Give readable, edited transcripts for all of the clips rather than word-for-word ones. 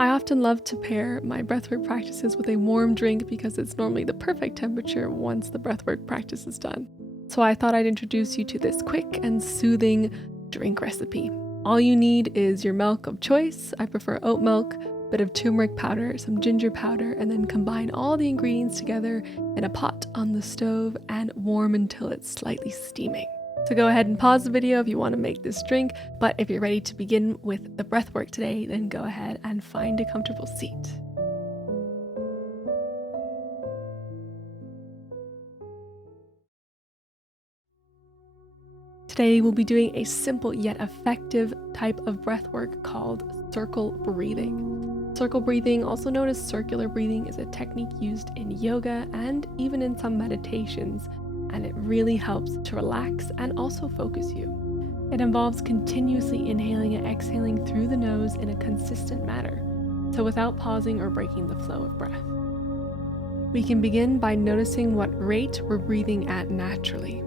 I often love to pair my breathwork practices with a warm drink because it's normally the perfect temperature once the breathwork practice is done. So I thought I'd introduce you to this quick and soothing drink recipe. All you need is your milk of choice. I prefer oat milk, a bit of turmeric powder, some ginger powder, and then combine all the ingredients together in a pot on the stove and warm until it's slightly steaming. So go ahead and pause the video if you want to make this drink, but if you're ready to begin with the breathwork today, then go ahead and find a comfortable seat. Today we'll be doing a simple yet effective type of breathwork called circle breathing. Circle breathing, also known as circular breathing, is a technique used in yoga and even in some meditations, and it really helps to relax and also focus you. It involves continuously inhaling and exhaling through the nose in a consistent manner, so without pausing or breaking the flow of breath. We can begin by noticing what rate we're breathing at naturally.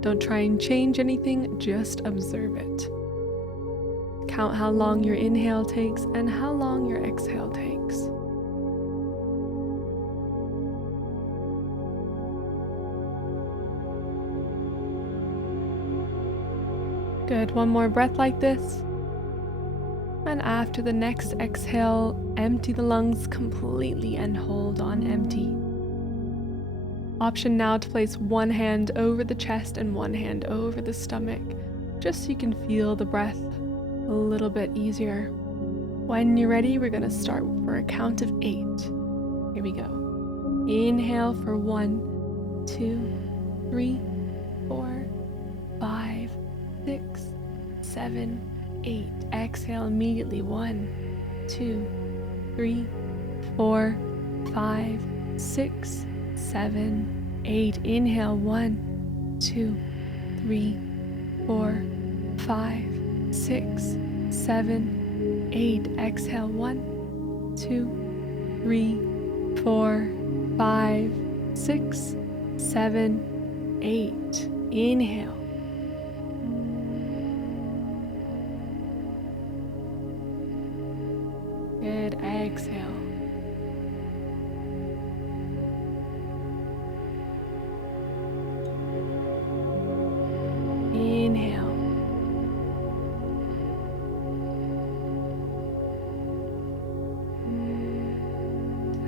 Don't try and change anything, just observe it. Count how long your inhale takes and how long your exhale takes. Good, one more breath like this. And after the next exhale, empty the lungs completely and hold on empty. Option now to place one hand over the chest and one hand over the stomach, just so you can feel the breath a little bit easier. When you're ready, we're going to start for a count of 8. Here we go. Inhale for 1, 2, 3, 4, 5, 6, 7, 8. Exhale immediately. 1, 2, 3, 4, 5, 6, 7, 8. Inhale. 1, 2, 3, 4, 5, 6, 7, 8. Exhale. 1, 2, 3, 4, 5, 6, 7, 8. Inhale. Good. Exhale. Inhale.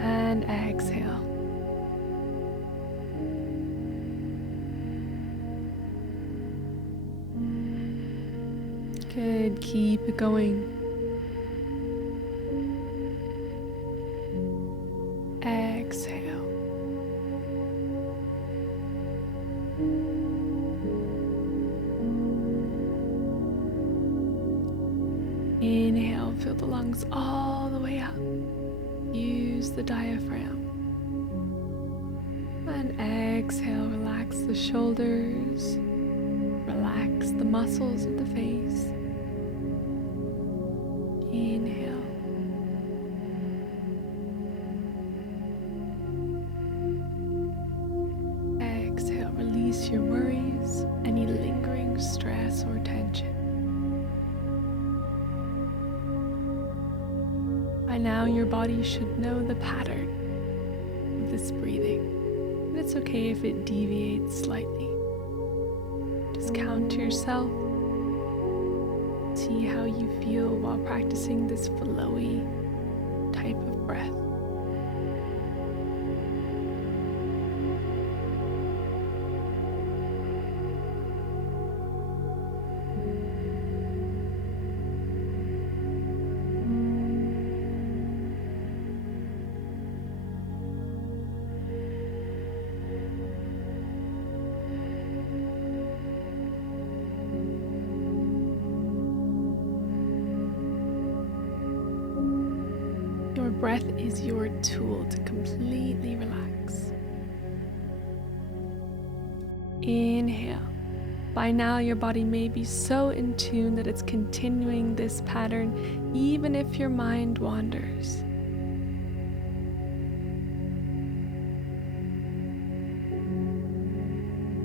And exhale. Good. Keep it going. Exhale. Inhale, fill the lungs all the way up. Use the diaphragm. And exhale, relax the shoulders. Relax the muscles of the face. Inhale. Exhale, release your worries, any lingering stress or tension. By now, your body should know the pattern of this breathing, and it's okay if it deviates slightly. Just count to yourself. See how you feel while practicing this flowy type of breath. Your breath is your tool to completely relax. Inhale. By now, your body may be so in tune that it's continuing this pattern even if your mind wanders.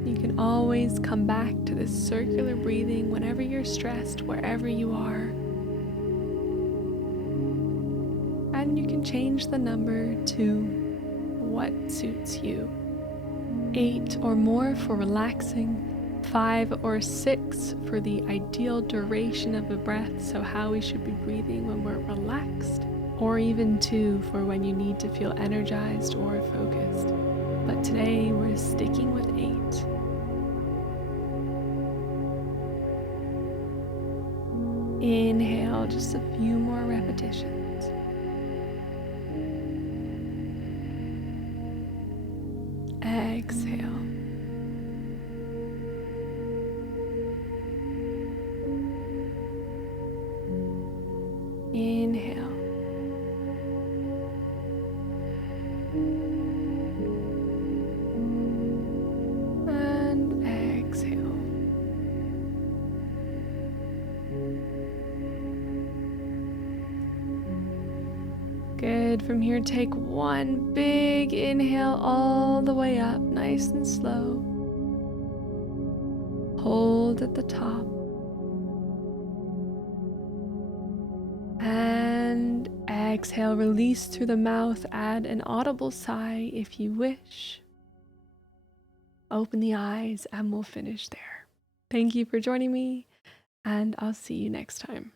You can always come back to this circular breathing whenever you're stressed, wherever you are. and you can change the number to what suits you. 8 or more for relaxing, 5 or 6 for the ideal duration of a breath, so how we should be breathing when we're relaxed, or even 2 for when you need to feel energized or focused. But today we're sticking with 8. Inhale, just a few more repetitions. Exhale. Inhale. And exhale. Good. From here, take one big inhale all the way up, nice and slow. Hold at the top. And exhale, release through the mouth, add an audible sigh if you wish. Open the eyes and we'll finish there. Thank you for joining me, and I'll see you next time.